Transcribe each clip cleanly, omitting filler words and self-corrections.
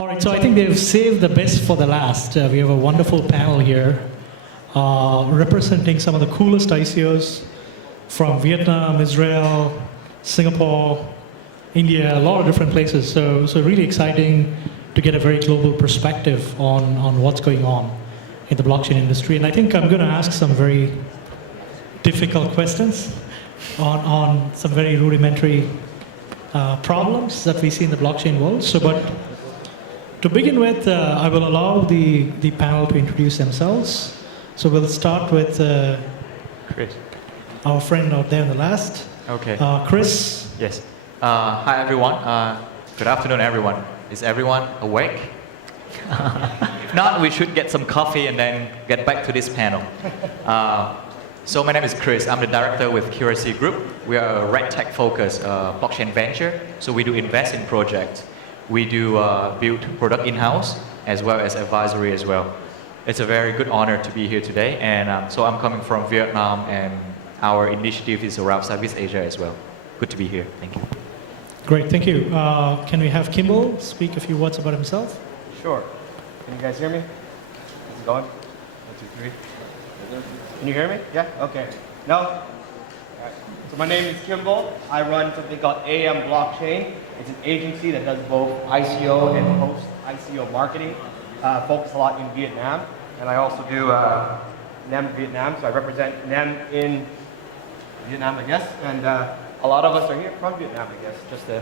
All right, so I think they've saved the best for the last. We have a wonderful panel here representing some of the coolest ICOs from Vietnam, Israel, Singapore, India, a lot of different places. So really exciting to get a very global perspective on what's going on in the blockchain industry. And I think I'm going to ask some very difficult questions on some very rudimentary problems that we see in the blockchain world. But to begin with, I will allow the panel to introduce themselves. So we'll start with Chris. Our friend out there in the last. Okay. Chris. Yes. Hi, everyone. Good afternoon, everyone. Is everyone awake? If not, we should get some coffee and then get back to this panel. So my name is Chris. I'm the director with QRC Group. We are a red tech focused blockchain venture. So we do invest in projects. We do build product in-house as well as advisory as well. It's a very good honor to be here today. And so I'm coming from Vietnam, and our initiative is around Southeast Asia as well. Good to be here. Thank you. Great, thank you. Can we have Kimball speak a few words about himself? Sure. Can you guys hear me? Is it going? 1, 2, 3. Can you hear me? Yeah? Okay. No? All right. So my name is Kimball. I run something called AM Blockchain. It's an agency that does both ICO and post-ICO marketing. Focus a lot in Vietnam. And I also do NEM Vietnam, so I represent NEM in Vietnam, I guess. And a lot of us are here from Vietnam, I guess, just to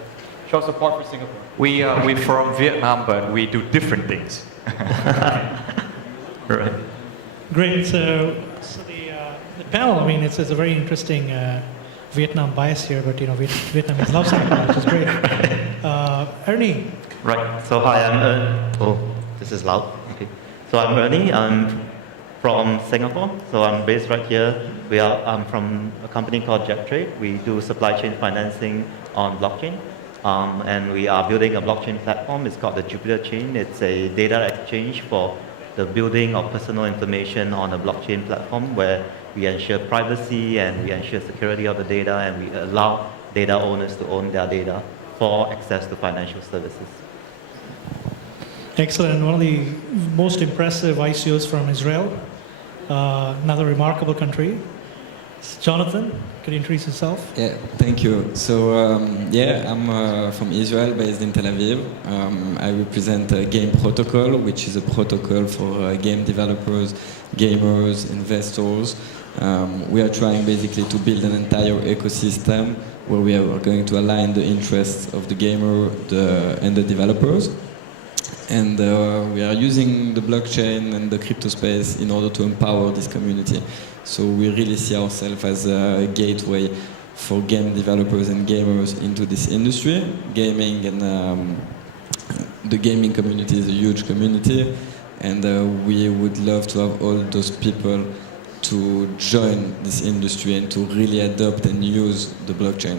show support for Singapore. We're from Vietnam, but we do different things. Right. Great. So the panel, I mean, it's a very interesting Vietnam bias here, but you know, Vietnamese love Singapore, which is great. Ernie. Right. So hi, I'm oh, this is loud. Okay. So I'm Ernie. I'm from Singapore. So I'm based right here. I'm from a company called JetTrade. We do supply chain financing on blockchain. And we are building a blockchain platform. It's called the Jupiter Chain. It's a data exchange for the building of personal information on a blockchain platform where we ensure privacy and we ensure security of the data, and we allow data owners to own their data for access to financial services. Excellent. One of the most impressive ICOs from Israel, another remarkable country. Jonathan, can you introduce yourself? Yeah, thank you. So, I'm from Israel, based in Tel Aviv. I represent Game Protocol, which is a protocol for game developers, gamers, investors. We are trying basically to build an entire ecosystem where we are going to align the interests of the gamer and the developers. And we are using the blockchain and the crypto space in order to empower this community. So we really see ourselves as a gateway for game developers and gamers into this industry. Gaming and the gaming community is a huge community, and we would love to have all those people to join this industry and to really adopt and use the blockchain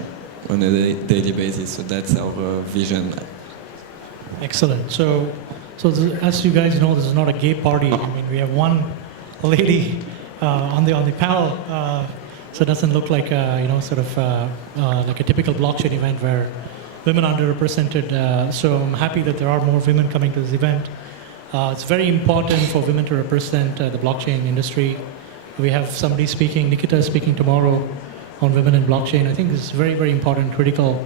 on a daily basis. So that's our vision. Excellent. So as you guys know, this is not a gay party. I mean, we have one lady on the panel, so it doesn't look like like a typical blockchain event where women are underrepresented. So I'm happy that there are more women coming to this event. It's very important for women to represent the blockchain industry. We have somebody speaking, Nikita is speaking tomorrow on women in blockchain. I think it's very, very important, critical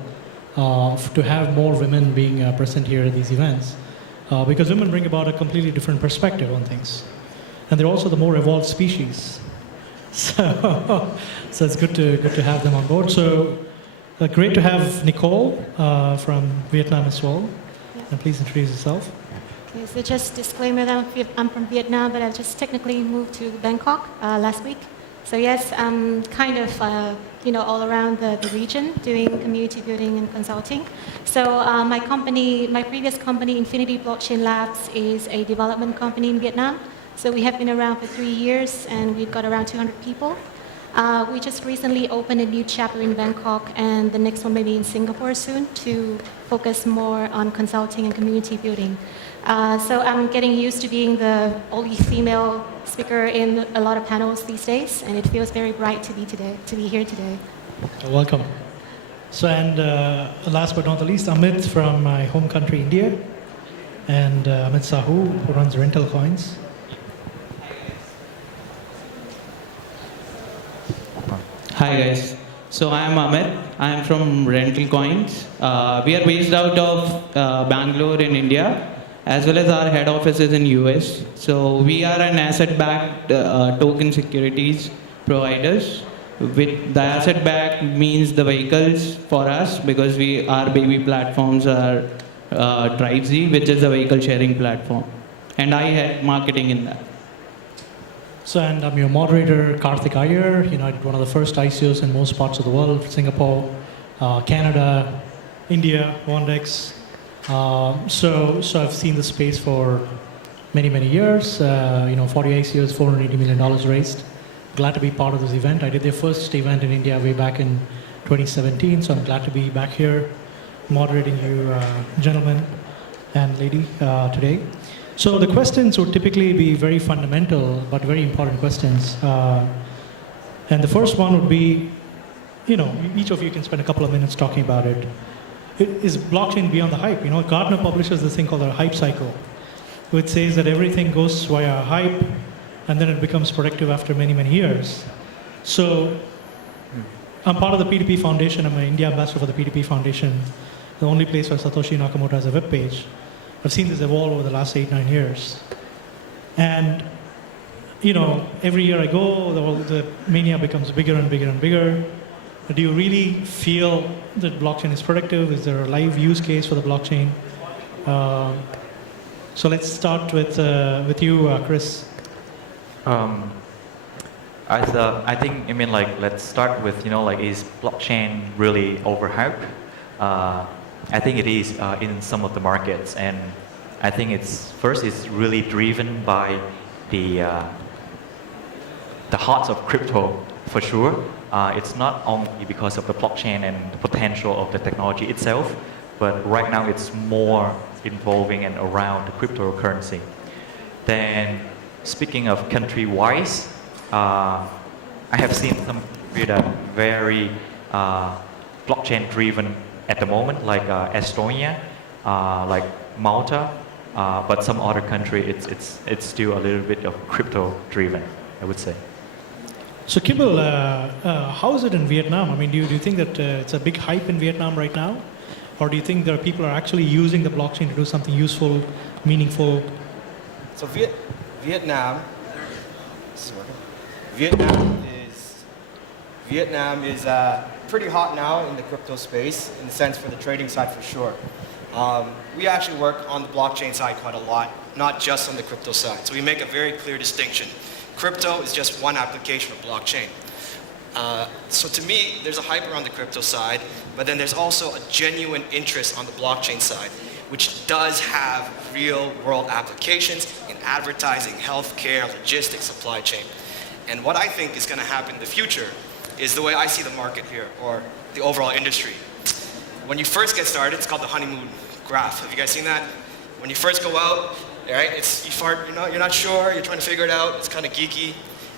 to have more women being present here at these events, because women bring about a completely different perspective on things. And they're also the more evolved species. So it's good to have them on board. So great to have Nicole from Vietnam as well. Yeah. And please introduce yourself. Okay, so just disclaimer that I'm from Vietnam, but I've just technically moved to Bangkok last week. So yes, I'm kind of all around the region doing community building and consulting. So my previous company, Infinity Blockchain Labs, is a development company in Vietnam. So we have been around for 3 years, and we've got around 200 people. We just recently opened a new chapter in Bangkok, and the next one maybe in Singapore soon, to focus more on consulting and community building. So I'm getting used to being the only female speaker in a lot of panels these days, and it feels very bright to be here today. Welcome. So, and last but not the least, Amit from my home country, India. and AMIT SAHU, who runs Rental Coins. Hi guys. So I am Amit. I am from Rental Coins. We are based out of Bangalore in India, as well as our head office is in US. So we are an asset-backed token securities providers. With the asset-backed means the vehicles for us, because our baby platforms are DriveZ, which is a vehicle sharing platform, and I had marketing in that. So, and I'm your moderator, Karthik Iyer. You know, I did one of the first ICOs in most parts of the world, Singapore, Canada, India, Wondex. So I've seen the space for many, many years. 40 ICOs, $480 million raised. Glad to be part of this event. I did their first event in India way back in 2017, so I'm glad to be back here moderating you gentlemen and lady today. So the questions would typically be very fundamental, but very important questions. And the first one would be, each of you can spend a couple of minutes talking about it. Is blockchain beyond the hype? Gartner publishes this thing called a hype cycle, which says that everything goes via hype, and then it becomes productive after many, many years. So I'm part of the P2P Foundation. I'm an India ambassador for the P2P Foundation, the only place where Satoshi Nakamoto has a web page. I've seen this evolve over the last 8-9 years. And, every year I go, the mania becomes bigger and bigger and bigger. Do you really feel that blockchain is productive? Is there a live use case for the blockchain? So let's start with you, Chris. I think, let's start with, is blockchain really overhyped? I think it is in some of the markets, and I think it's really driven by the hearts of crypto, for sure. It's not only because of the blockchain and the potential of the technology itself, but right now it's more involving and around the cryptocurrency. Then, speaking of country-wise, I have seen some countries that are very blockchain-driven at the moment, like Estonia, like Malta, but some other country, it's still a little bit of crypto-driven, I would say. So KIMBLE, how is it in Vietnam? I mean, do you think that it's a big hype in Vietnam right now? Or do you think there are people are actually using the blockchain to do something useful, meaningful? So Vietnam is pretty hot now in the crypto space, in the sense for the trading side for sure. We actually work on the blockchain side quite a lot, not just on the crypto side. So we make a very clear distinction. Crypto is just one application of blockchain. So to me, there's a hype around the crypto side, but then there's also a genuine interest on the blockchain side, which does have real world applications in advertising, healthcare, logistics, supply chain. And what I think is going to happen in the future is the way I see the market here, or the overall industry. When you first get started, it's called the honeymoon graph. Have you guys seen that? When you first go out, right, you're not sure, you're trying to figure it out, it's kind of geeky.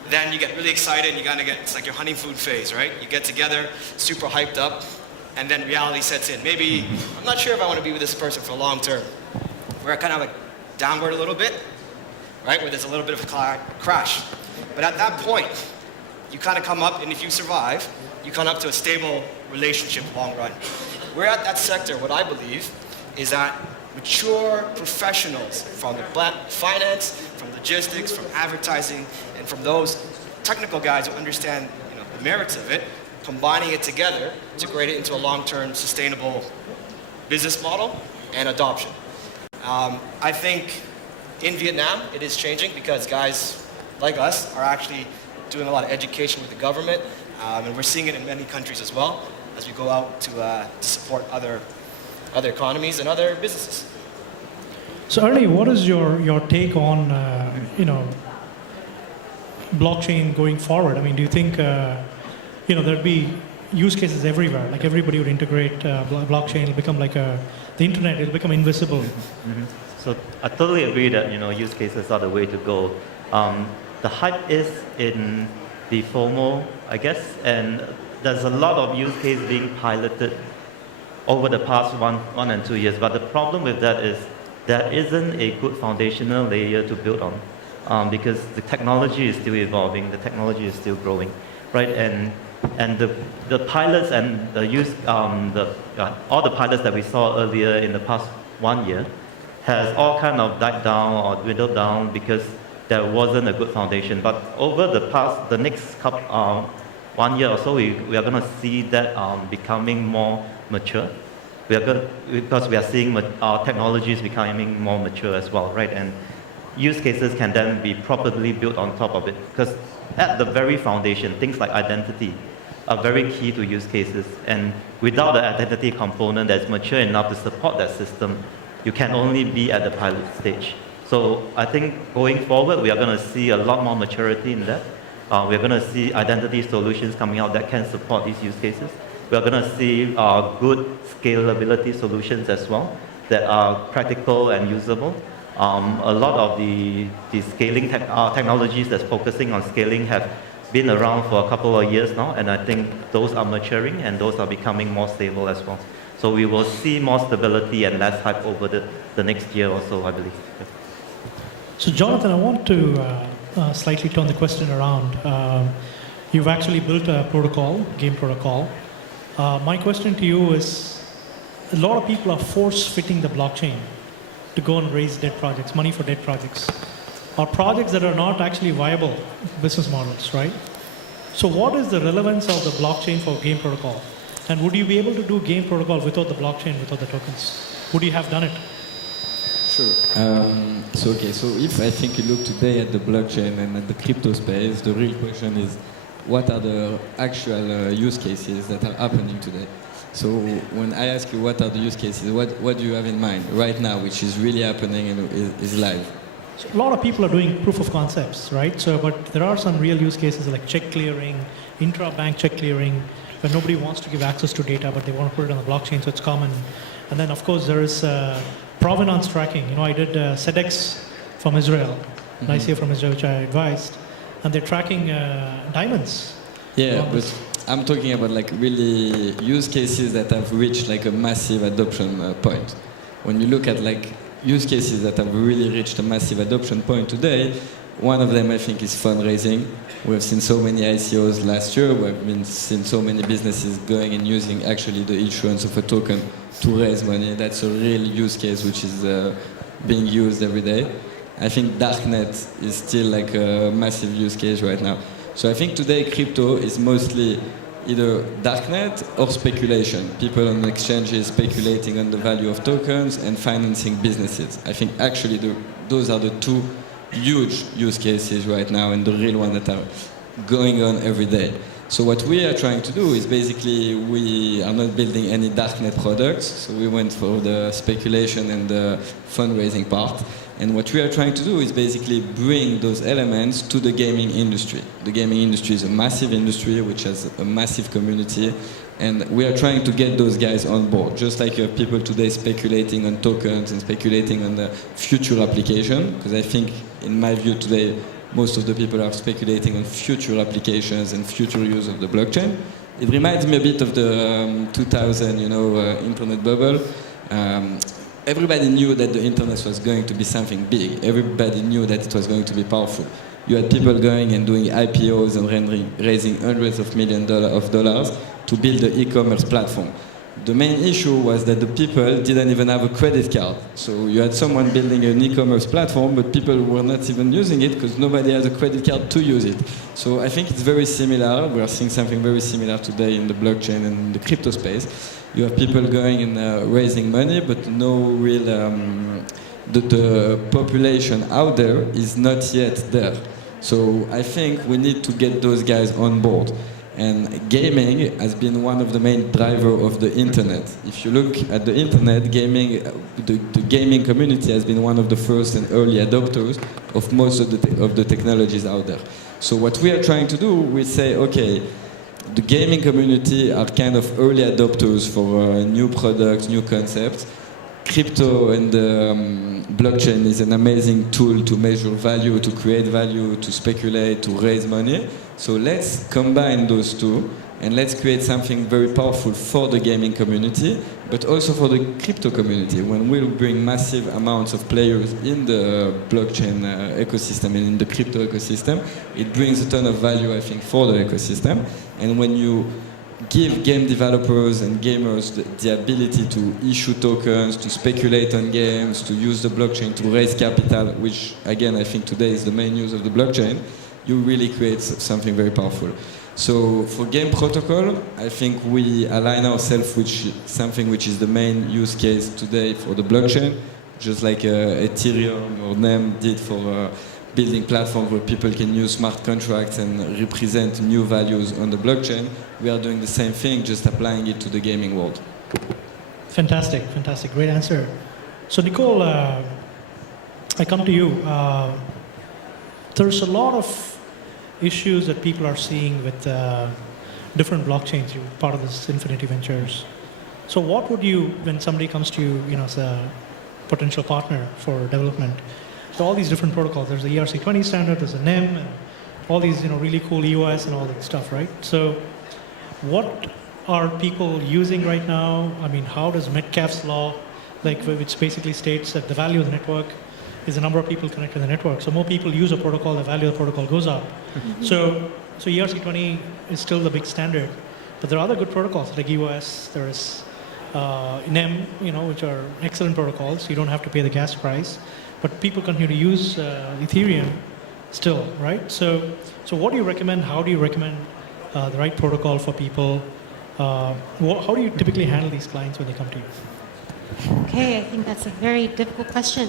Then you get really excited, and it's like your honeymoon phase, right? You get together, super hyped up, and then reality sets in. Maybe, I'm not sure if I want to be with this person for long term. We're kind of like downward a little bit, right? Where there's a little bit of a crash. But at that point, you kind of come up, and if you survive, you come up to a stable relationship long run. We're at that sector, what I believe, is that mature professionals from the finance, from logistics, from advertising, and from those technical guys who understand the merits of it, combining it together to create it into a long-term sustainable business model and adoption. I think in Vietnam it is changing because guys like us are actually doing a lot of education with the government, and we're seeing it in many countries as well as we go out to support other economies and other businesses. So Ernie, what is your take on blockchain going forward? I mean, do you think there'd be use cases everywhere? Like everybody would integrate blockchain. It'll become like the internet. It'll become invisible. Mm-hmm. So I totally agree that use cases are the way to go. The hype is in the FOMO, I guess, and there's a lot of use case being piloted over the past one and 2 years. But the problem with that is there isn't a good foundational layer to build on, because the technology is still evolving, the technology is still growing, right? And the pilots and the all the pilots that we saw earlier in the past 1 year has all kind of died down or dwindled down because there wasn't a good foundation. But over the next couple, 1 year or so, we are going to see that becoming more mature. Because we are seeing our technologies becoming more mature as well, right? And use cases can then be properly built on top of it. Because at the very foundation, things like identity are very key to use cases. And without the identity component that's mature enough to support that system, you can only be at the pilot stage. So I think going forward, we are going to see a lot more maturity in that. We're going to see identity solutions coming out that can support these use cases. We're going to see good scalability solutions as well that are practical and usable. A lot of the scaling technologies that's focusing on scaling have been around for a couple of years now, and I think those are maturing and those are becoming more stable as well. So we will see more stability and less hype over the next year or so, I believe. So Jonathan, I want to slightly turn the question around. You've actually built a protocol, game protocol. My question to you is, a lot of people are force-fitting the blockchain to go and raise dead projects, money for dead projects, or projects that are not actually viable business models, right? So what is the relevance of the blockchain for game protocol? And would you be able to do game protocol without the blockchain, without the tokens? Would you have done it? Sure. So if I think you look today at the blockchain and at the crypto space, the real question is, what are the actual use cases that are happening today? So when I ask you what are the use cases, what do you have in mind right now, which is really happening and is live? So a lot of people are doing proof of concepts, right? So, but there are some real use cases like check clearing, intra-bank check clearing, where nobody wants to give access to data, but they want to put it on the blockchain, so it's common. And then, of course, there is provenance tracking. You know, I did SEDEX from Israel, an ICO from Israel, which I advised, and they're tracking diamonds. Yeah, but I'm talking about like really use cases that have reached like a massive adoption point. When you look at like use cases that have really reached a massive adoption point today, one of them I think is fundraising. We have seen so many ICOs last year. We've seen so many businesses going and using actually the issuance of a token to raise money. That's a real use case which is being used every day. I think darknet is still like a massive use case right now. So I think today crypto is mostly either darknet or speculation. People on exchanges speculating on the value of tokens and financing businesses. I think actually those are the two huge use cases right now and the real ones that are going on every day. So what we are trying to do is basically we are not building any darknet products. So we went for the speculation and the fundraising part. And what we are trying to do is basically bring those elements to the gaming industry. The gaming industry is a massive industry which has a massive community, and we are trying to get those guys on board. Just like you have people today speculating on tokens and speculating on the future application, because I think, in my view today, most of the people are speculating on future applications and future use of the blockchain. It reminds me a bit of the 2000, internet bubble. Everybody knew that the internet was going to be something big. Everybody knew that it was going to be powerful. You had people going and doing IPOs and raising hundreds of millions of dollars to build the e-commerce platform. The main issue was that the people didn't even have a credit card. So you had someone building an e-commerce platform, but people were not even using it because nobody has a credit card to use it. So I think it's very similar. We are seeing something very similar today in the blockchain and in the crypto space. You have people going and raising money, but no real, the population out there is not yet there. So I think we need to get those guys on board. And gaming has been one of the main drivers of the internet. If you look at the internet, gaming, the gaming community has been one of the first and early adopters of most of the technologies out there. So what we are trying to do, we say, okay, the gaming community are kind of early adopters for new products, new concepts. Crypto and blockchain is an amazing tool to measure value, to create value, to speculate, to raise money. So let's combine those two and let's create something very powerful for the gaming community but also for the crypto community. When we'll bring massive amounts of players in the blockchain ecosystem and in the crypto ecosystem, it brings a ton of value, I think, for the ecosystem. And when you give game developers and gamers the ability to issue tokens, to speculate on games, to use the blockchain to raise capital, which again I think today is the main use of the blockchain, you really create something very powerful. So for game protocol, I think we align ourselves with something which is the main use case today for the blockchain, just like Ethereum or NEM did for building platforms where people can use smart contracts and represent new values on the blockchain. We are doing the same thing, just applying it to the gaming world. Fantastic, fantastic, great answer. So Nicole, I come to you. There's a lot of issues that people are seeing with different blockchains. You're part of this Infinity Ventures. So what would you, when somebody comes to you, as a potential partner for development, so all these different protocols, there's the ERC20 standard, there's a NEM, and all these really cool EOS and all that stuff, right? So what are people using right now? I mean, how does Metcalfe's law, which basically states that the value of the network is the number of people connected to the network. So more people use a protocol, the value of the protocol goes up. Mm-hmm. So ERC20 is still the big standard, but there are other good protocols like EOS, there is NEM, which are excellent protocols. You don't have to pay the gas price. But people continue to use Ethereum still, right? So what do you recommend? How do you recommend the right protocol for people? How do you typically handle these clients when they come to you? Okay, I think that's a very difficult question.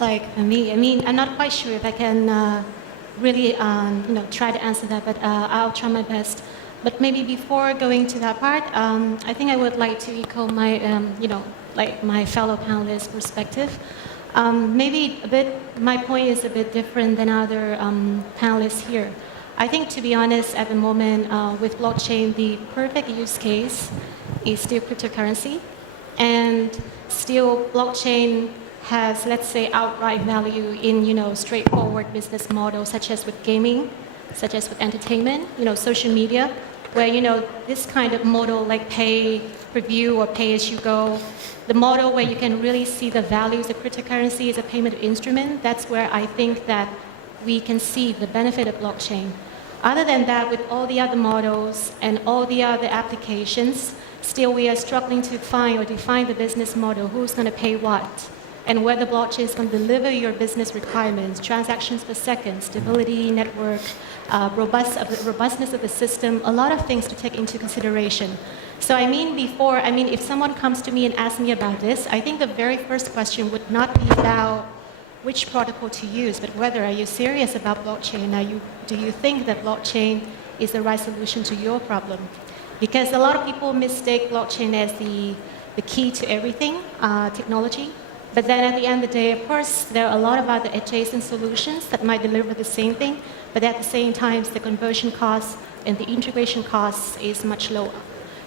I mean, I'm not quite sure if I can really, try to answer that, but I'll try my best. But maybe before going to that part, I think I would like to echo my, my fellow panelists' perspective. Maybe my point is a bit different than other panelists here. I think, to be honest, at the moment with blockchain, the perfect use case is still cryptocurrency. And still blockchain has, let's say, outright value in, straightforward business models, such as with gaming, such as with entertainment, social media, where, this kind of model like pay per view or pay as you go, the model where you can really see the values of cryptocurrency as a payment instrument, that's where I think that we can see the benefit of blockchain. Other than that, with all the other models and all the other applications, still we are struggling to find or define the business model, who's going to pay what, and whether blockchain is going to deliver your business requirements, transactions per second, stability, network, robustness of the system, a lot of things to take into consideration. So if someone comes to me and asks me about this, I think the very first question would not be about which protocol to use, but whether are you serious about blockchain? Do you think that blockchain is the right solution to your problem? Because a lot of people mistake blockchain as the key to everything, technology. But then at the end of the day, of course, there are a lot of other adjacent solutions that might deliver the same thing, but at the same time, the conversion costs and the integration costs is much lower.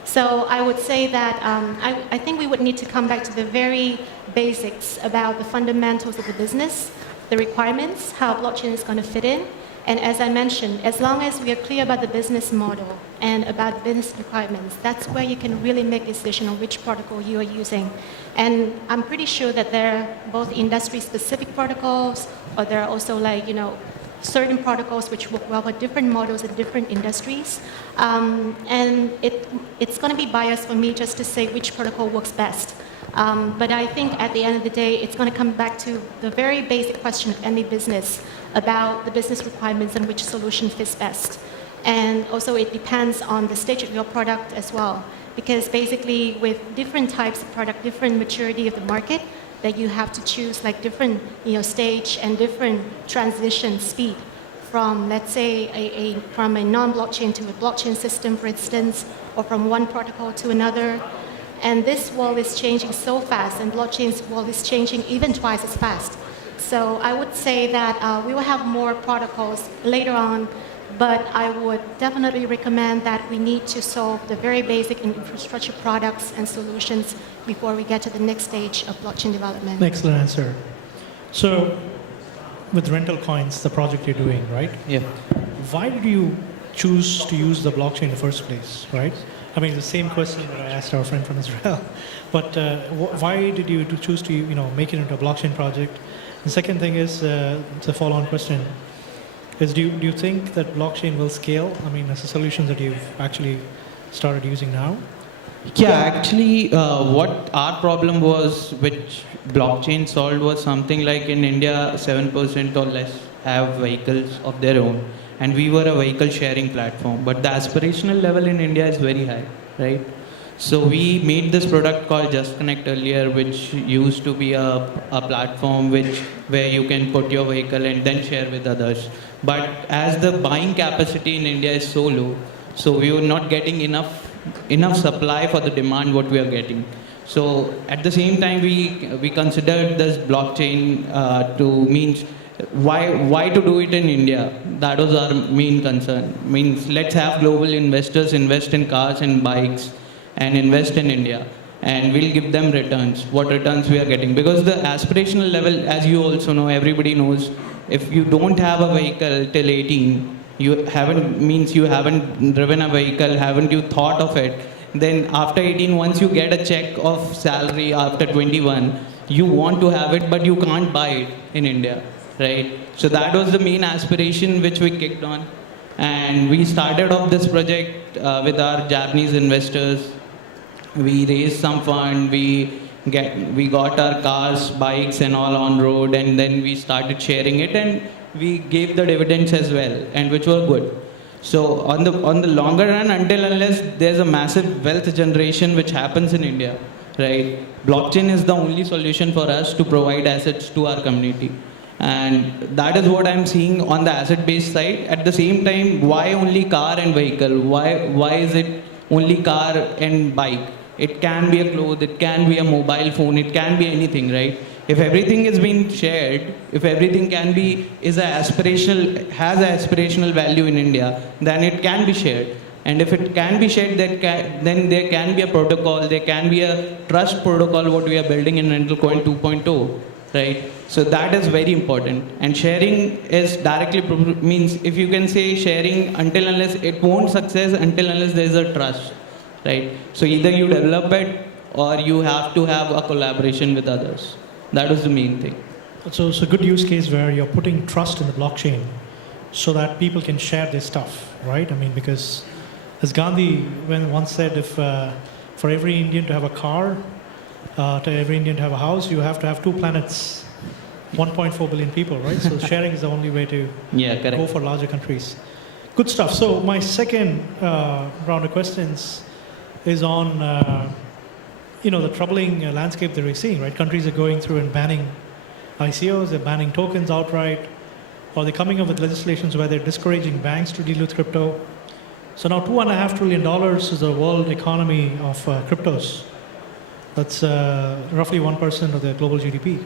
So I would say that I think we would need to come back to the very basics about the fundamentals of the business, the requirements, how blockchain is going to fit in. And as I mentioned, as long as we are clear about the business model and about business requirements, that's where you can really make a decision on which protocol you are using. And I'm pretty sure that there are both industry-specific protocols, or there are also certain protocols which work well for different models in different industries. And it's going to be biased for me just to say which protocol works best. But I think at the end of the day, it's going to come back to the very basic question of any business about the business requirements and which solution fits best. And also it depends on the stage of your product as well. Because basically with different types of product, different maturity of the market, that you have to choose different stage and different transition speed from, let's say, from a non-blockchain to a blockchain system, for instance, or from one protocol to another. And this world is changing so fast, and blockchain's world is changing even twice as fast. So I would say that we will have more protocols later on, but I would definitely recommend that we need to solve the very basic infrastructure products and solutions before we get to the next stage of blockchain development. Excellent answer. So with rental coins, the project you're doing, right? Yeah. Why did you choose to use the blockchain in the first place, right? I mean, the same question that I asked our friend from Israel. But why did you choose to, make it into a blockchain project? The second thing is, it's a follow-on question, is do you think that blockchain will scale? I mean, as a solution that you've actually started using now? Yeah, actually, what our problem was, which blockchain solved, was something like in India, 7% or less have vehicles of their own. And we were a vehicle sharing platform. But the aspirational level in India is very high, right? So we made this product called Just Connect earlier, which used to be a platform where you can put your vehicle and then share with others. But as the buying capacity in India is so low, so we were not getting enough supply for the demand what we are getting. So at the same time, we considered this blockchain to means why to do it in India. That was our main concern. Means let's have global investors invest in cars and bikes and invest in India, and we'll give them returns. What returns we are getting? Because the aspirational level, as you also know, everybody knows, if you don't have a vehicle till 18, you haven't driven a vehicle, haven't you thought of it, then after 18, once you get a check of salary after 21, you want to have it, but you can't buy it in India, right? So that was the main aspiration which we kicked on. And we started off this project with our Japanese investors. We raised some fund, we got our cars, bikes and all on road, and then we started sharing it, and we gave the dividends as well, and which were good. So on the longer run, until unless there's a massive wealth generation which happens in India, right? Blockchain is the only solution for us to provide assets to our community. And that is what I'm seeing on the asset-based side. At the same time, why only car and vehicle? Why is it only car and bike? It can be a cloth, it can be a mobile phone, it can be anything, right? If everything is being shared, if everything has an aspirational value in India, then it can be shared. And if it can be shared, then there can be a protocol, there can be a trust protocol, what we are building in RentalCoin 2.0, right? So that is very important. And sharing is directly means, if you can say sharing until unless it won't success until unless there is a trust, right? So either you develop it or you have to have a collaboration with others. That was the main thing. So it's a good use case where you're putting trust in the blockchain so that people can share their stuff, right? I mean, because as Gandhi once said, if for every Indian to have a car, to every Indian to have a house, you have to have 2 planets, 1.4 billion people, right? So sharing is the only way to go for larger countries. Good stuff. So my second round of questions is on the troubling landscape that we're seeing, right? Countries are going through and banning ICOs, they're banning tokens outright, or they're coming up with legislations where they're discouraging banks to deal with crypto. So now $2.5 trillion is the world economy of cryptos. That's roughly 1% of the global GDP.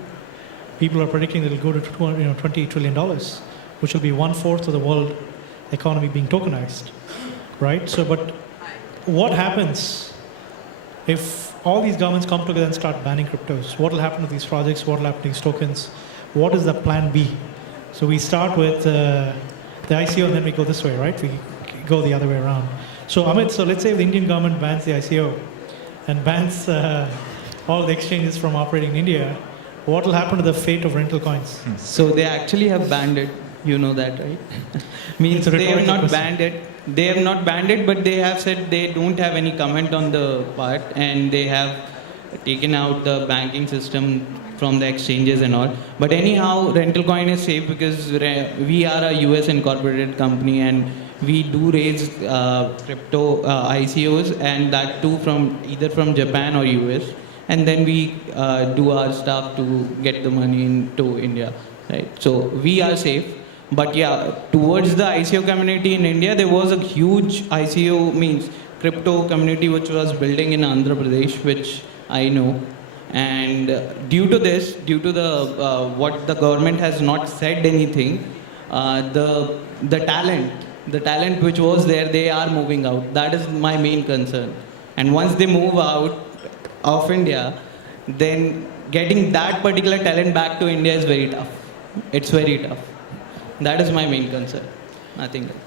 People are predicting that it'll go to $20 trillion, which will be 1/4 of the world economy being tokenized, right? So, but what happens if all these governments come together and start banning cryptos? What will happen to these projects? What will happen to these tokens? What is the plan B? So we start with the ICO and then we go this way, right? We go the other way around. So Amit, so let's say the Indian government bans the ICO and bans all the exchanges from operating in India. What will happen to the fate of rental coins? So they actually have banned it. You know that, right? Means they have not banned it. They have not banned it, but they have said they don't have any comment on the part, and they have taken out the banking system from the exchanges and all. But anyhow, RentalCoin is safe because we are a US incorporated company, and we do raise crypto ICOs, and that too either from Japan or US. And then we do our stuff to get the money into India, right? So we are safe. But yeah, towards the ICO community in India, there was a huge ICO, means crypto community, which was building in Andhra Pradesh, which I know. And due to the what the government has not said anything, the talent which was there, they are moving out. That is my main concern. And once they move out of India, then getting that particular talent back to India is very tough. It's very tough. That is my main concern. Nothing else.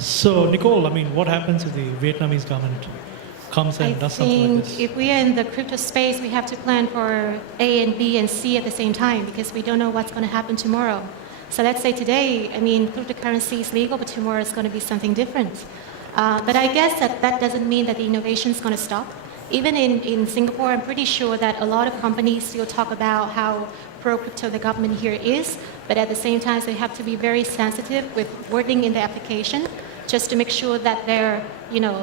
So Nicole, I mean, what happens if the Vietnamese government comes and I does something like think this? if we are in the crypto space, we have to plan for A and B and C at the same time because we don't know what's going to happen tomorrow. So let's say today, I mean, cryptocurrency is legal, but tomorrow it's going to be something different. But I guess that doesn't mean that the innovation is going to stop. Even in Singapore, I'm pretty sure that a lot of companies still talk about how pro-crypto the government here is, but at the same time, they have to be very sensitive with wording in the application just to make sure that their,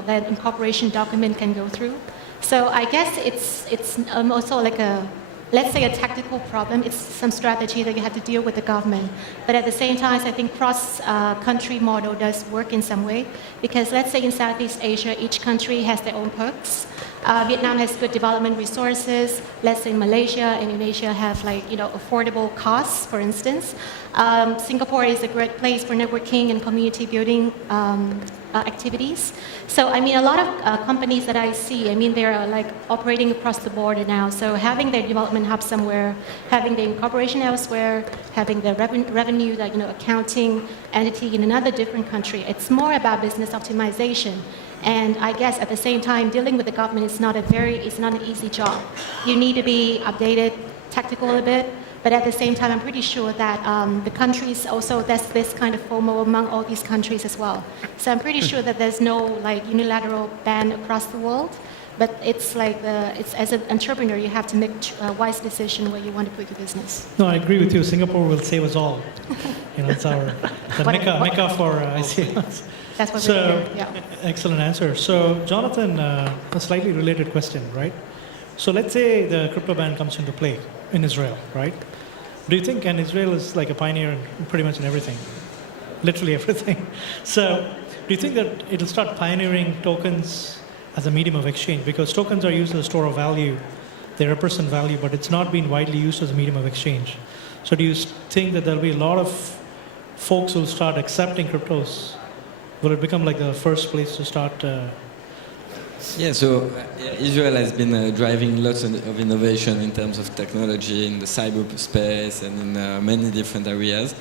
that incorporation document can go through. So I guess it's also like let's say a tactical problem. It's some strategy that you have to deal with the government. But at the same time, I think cross-country model does work in some way because let's say in Southeast Asia, each country has their own perks. Vietnam has good development resources. Let's say Malaysia and Indonesia have affordable costs, for instance. Singapore is a great place for networking and community building activities. So I mean, a lot of companies that I see, I mean, they're operating across the border now. So having their development hub somewhere, having the incorporation elsewhere, having the revenue, accounting entity in another different country, it's more about business optimization. And I guess at the same time, dealing with the government is not an easy job. You need to be updated, tactical a bit, but at the same time, I'm pretty sure that the countries also, there's this kind of FOMO among all these countries as well. So I'm pretty sure that there's no unilateral ban across the world, but it's it's as an entrepreneur, you have to make a wise decision where you want to put your business. No, I agree with you. Singapore will save us all. It's the mecca for ICOs. That's what So, we're here. Yeah. excellent answer. So, Jonathan, a slightly related question, right? So, let's say the crypto ban comes into play in Israel, right? Do you think, and Israel is like a pioneer in pretty much in everything, literally everything. So, do you think that it'll start pioneering tokens as a medium of exchange? Because tokens are used as a store of value, they represent value, but it's not been widely used as a medium of exchange. So, do you think that there'll be a lot of folks who will start accepting cryptos? Will it become like the first place to start? Yeah, so Israel has been driving lots of innovation in terms of technology in the cyberspace and in many different areas.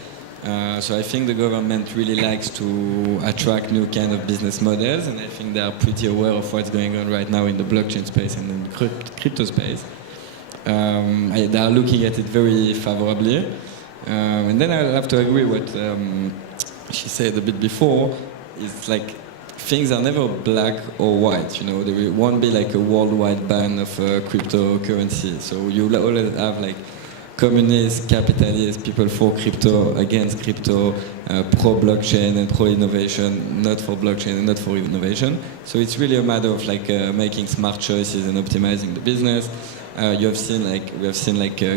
So I think the government really likes to attract new kind of business models, and I think they are pretty aware of what's going on right now in the blockchain space and in the crypto space. They are looking at it very favorably. And then I'll have to agree with what she said a bit before. It's like things are never black or white, there won't be like a worldwide ban of cryptocurrency. So you'll always have like communists, capitalists, people for crypto, against crypto, pro-blockchain and pro-innovation, not for blockchain and not for innovation. So it's really a matter of making smart choices and optimizing the business. We have seen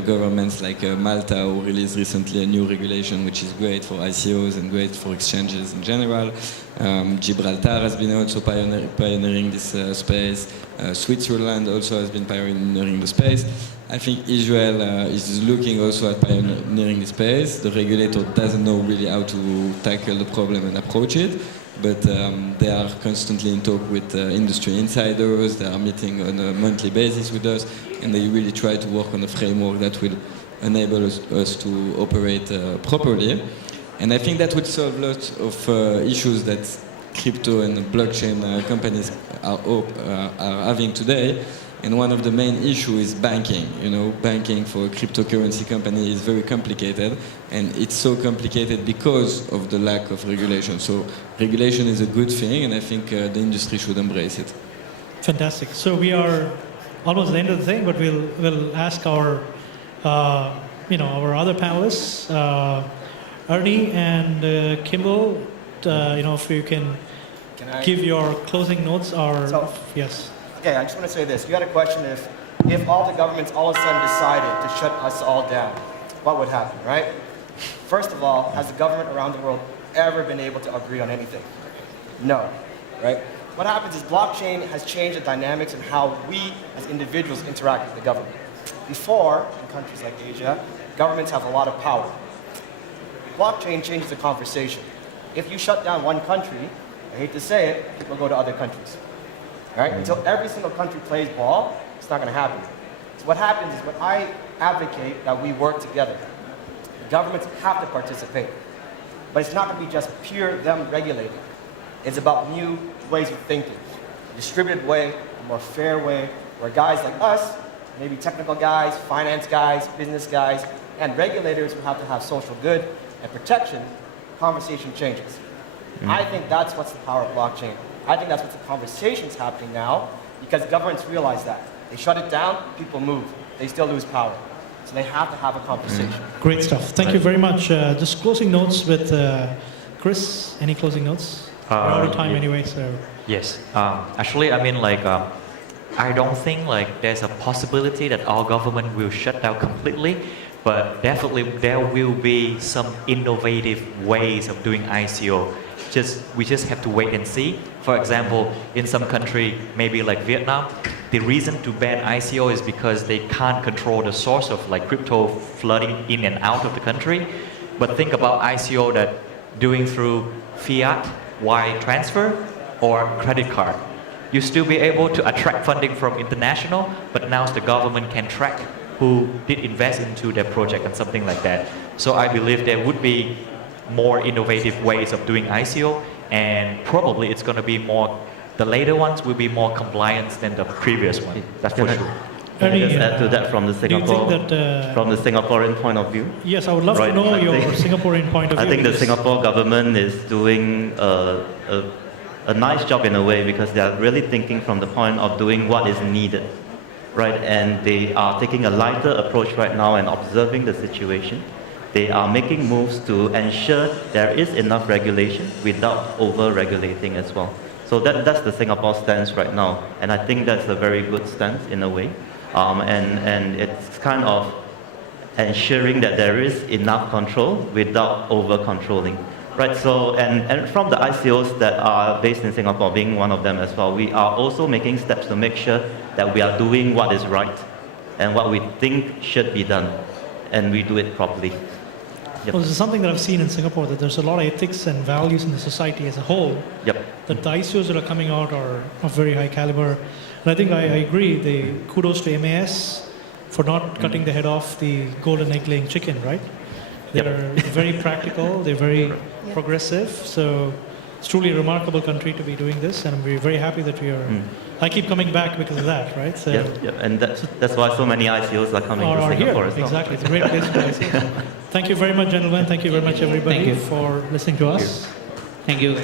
governments like Malta who released recently a new regulation which is great for ICOs and great for exchanges in general. Gibraltar has been also pioneering this space. Switzerland also has been pioneering the space. I think Israel is looking also at pioneering the space. The regulator doesn't know really how to tackle the problem and approach it, but they are constantly in talk with industry insiders. They are meeting on a monthly basis with us, and they really try to work on a framework that will enable us to operate properly. And I think that would solve lots of issues that crypto and blockchain companies are having today. And one of the main issues is banking. Banking for a cryptocurrency company is very complicated, and it's so complicated because of the lack of regulation. So regulation is a good thing, and I think the industry should embrace it. Fantastic. So we are almost at the end of the thing, but we'll ask our our other panelists, Ernie and KIMBLE, if you can give your closing notes or yes. Okay, I just want to say this. You had a question if all the governments all of a sudden decided to shut us all down, what would happen, right? First of all, has the government around the world ever been able to agree on anything? No, right? What happens is blockchain has changed the dynamics and how we as individuals interact with the government. Before, in countries like Asia, governments have a lot of power. Blockchain changes the conversation. If you shut down one country, I hate to say it, people go to other countries. Right? Until every single country plays ball, it's not going to happen. So what happens is when I advocate that we work together, the governments have to participate. But it's not going to be just pure them regulating. It's about new ways of thinking, a distributed way a more fair way where guys like us, maybe technical guys, finance guys, business guys, and regulators who have to have social good and protection, conversation changes. I think that's what's the power of blockchain. I think that's what's the conversations happening now because governments realize that. They shut it down, people move. They still lose power. So they have to have a conversation. Great stuff. Thank you very much. Just closing notes with Chris. Any closing notes? We're out of time anyway, so. Yes. Actually, I mean, like, I don't think like there's a possibility that our government will shut down completely, but definitely there will be some innovative ways of doing ICO. We just have to wait and see. For example, in some country, maybe like Vietnam, the reason to ban ICO is because they can't control the source of like crypto flooding in and out of the country. But think about ICO that doing through fiat, wire transfer, or credit card. You still be able to attract funding from international, but now the government can track who did invest into their project and something like that. So I believe there would be more innovative ways of doing ICO, and probably it's going to be more, the later ones will be more compliant than the previous one. That's for sure. Can I just add to that from the Do you think that, from the Singaporean point of view? Yes, I would love to know your Singaporean point of view. I think the Singapore government is doing a nice job in a way because they are really thinking from the point of doing what is needed, right? And they are taking a lighter approach right now and observing the situation. They are making moves to ensure there is enough regulation without over-regulating as well. So that's the Singapore stance right now, and I think that's a very good stance in a way. And it's kind of ensuring that there is enough control without over-controlling. Right, so, and from the ICOs that are based in Singapore, being one of them as well, we are also making steps to make sure that we are doing what is right and what we think should be done, and we do it properly. Yep. Well, this is something that I've seen in Singapore, that there's a lot of ethics and values in the society as a whole. Yep. That the ICOs that are coming out are of very high caliber. And I think I agree, kudos to MAS for not cutting the head off the golden egg laying chicken, right? They're very practical, they're very progressive, so it's truly a remarkable country to be doing this, and we're very happy that we are. I keep coming back because of that, right? So and that's why so many ICOs are coming to Singapore as well. Exactly, it's a great place for ICOs. Thank you very much, gentlemen. Thank you very much, everybody, for listening to us. Thank you.